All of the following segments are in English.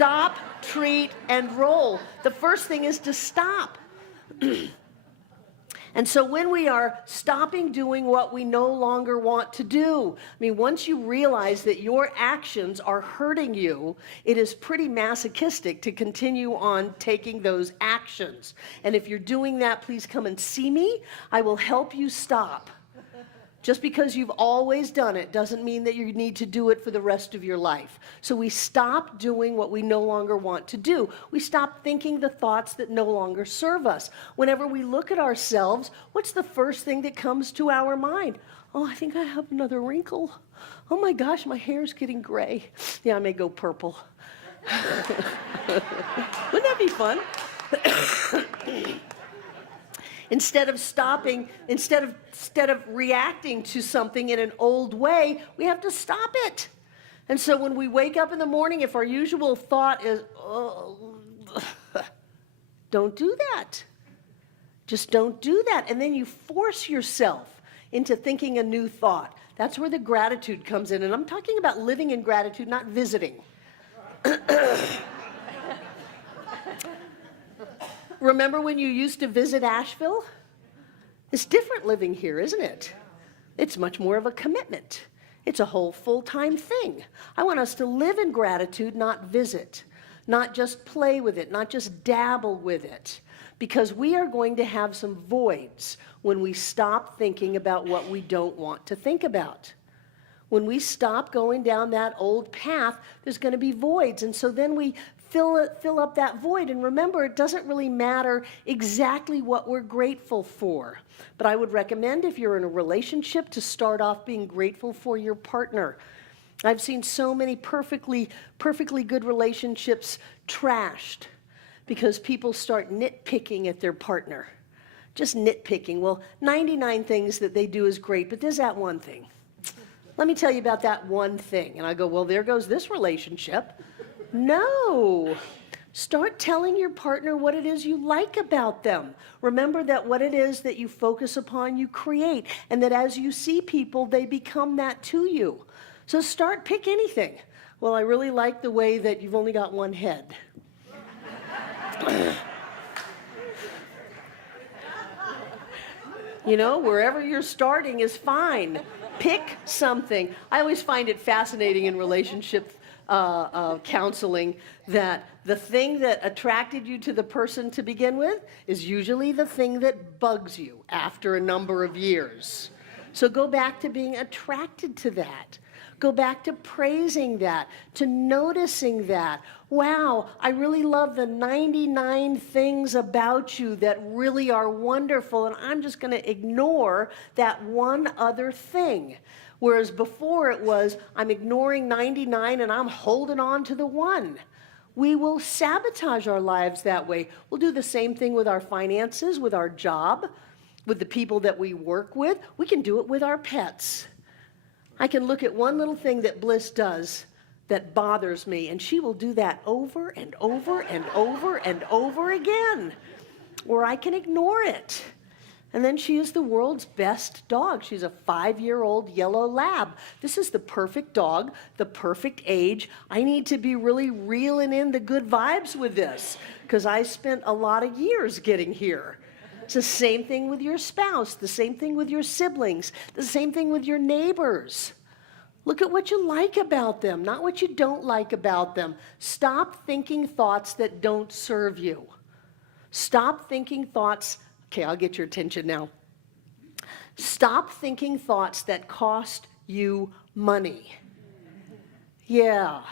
Stop, treat, and roll. The first thing is to stop. And so when we are stopping doing what we no longer want to do, I mean, once you realize that your actions are hurting you, it is pretty masochistic to continue on taking those actions. And if you're doing that, please come and see me. I will help you stop. Just because you've always done it doesn't mean that you need to do it for the rest of your life. So we stop doing what we no longer want to do. We stop thinking the thoughts that no longer serve us. Whenever we look at ourselves, what's the first thing that comes to our mind? Oh, I think I have another wrinkle. Oh my gosh, my hair's getting gray. Yeah, I may go purple. Wouldn't that be fun? Instead of stopping, instead of reacting to something in an old way, we have to stop it. And so when we wake up in the morning, if our usual thought is, oh, don't do that. Just don't do that. And then you force yourself into thinking a new thought. That's where the gratitude comes in. And I'm talking about living in gratitude, not visiting. Remember when you used to visit Asheville? It's different living here, isn't it? It's much more of a commitment. It's a whole full-time thing. I want us to live in gratitude, not visit, not just play with it, not just dabble with it, because we are going to have some voids when we stop thinking about what we don't want to think about. When we stop going down that old path, there's going to be voids, and so then we fill up that void. And remember, it doesn't really matter exactly what we're grateful for. But I would recommend, if you're in a relationship, to start off being grateful for your partner. I've seen so many perfectly good relationships trashed because people start nitpicking at their partner. Just nitpicking. Well, 99 things that they do is great, but there's that one thing. Let me tell you about that one thing. And I go, well, there goes this relationship. No. Start telling your partner what it is you like about them. Remember that what it is that you focus upon, you create. And that as you see people, they become that to you. So pick anything. Well, I really like the way that you've only got one head. You know, wherever you're starting is fine. Pick something. I always find it fascinating in relationship counseling that the thing that attracted you to the person to begin with is usually the thing that bugs you after a number of years. So go back to being attracted to that. Go back to praising that, to noticing that. Wow, I really love the 99 things about you that really are wonderful, and I'm just going to ignore that one other thing. Whereas before it was, I'm ignoring 99 and I'm holding on to the one. We will sabotage our lives that way. We'll do the same thing with our finances, with our job, with the people that we work with. We can do it with our pets. I can look at one little thing that Bliss does that bothers me, and she will do that over and over and over and over again. Or I can ignore it. And then she is the world's best dog. She's a 5-year-old yellow lab. This is the perfect dog, the perfect age. I need to be really reeling in the good vibes with this because I spent a lot of years getting here. It's the same thing with your spouse, the same thing with your siblings, the same thing with your neighbors. Look at what you like about them, not what you don't like about them. Stop thinking thoughts that don't serve you. Stop thinking thoughts. Okay, I'll get your attention now. Stop thinking thoughts that cost you money. Yeah.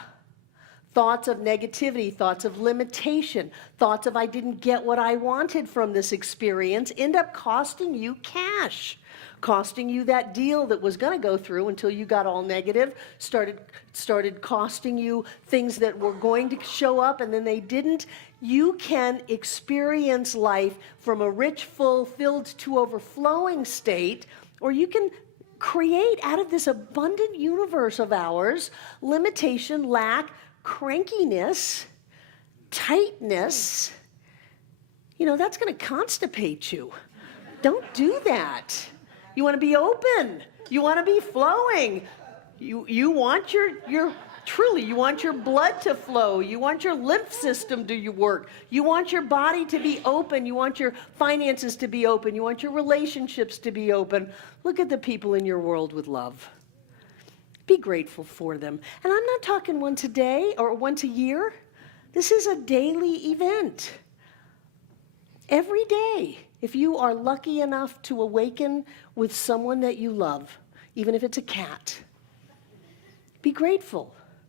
Thoughts of negativity, thoughts of limitation, thoughts of I didn't get what I wanted from this experience end up costing you cash, costing you that deal that was going to go through until you got all negative, started costing you things that were going to show up and then they didn't. You can experience life from a rich, full, filled to overflowing state, or you can create out of this abundant universe of ours limitation, lack, crankiness, tightness. You know, that's going to constipate you. Don't do that. You want to be open. You want to be flowing. You want your Truly, you want your blood to flow. You want your lymph system to work. You want your body to be open. You want your finances to be open. You want your relationships to be open. Look at the people in your world with love. Be grateful for them. And I'm not talking once a day or once a year. This is a daily event. Every day, if you are lucky enough to awaken with someone that you love, even if it's a cat, be grateful.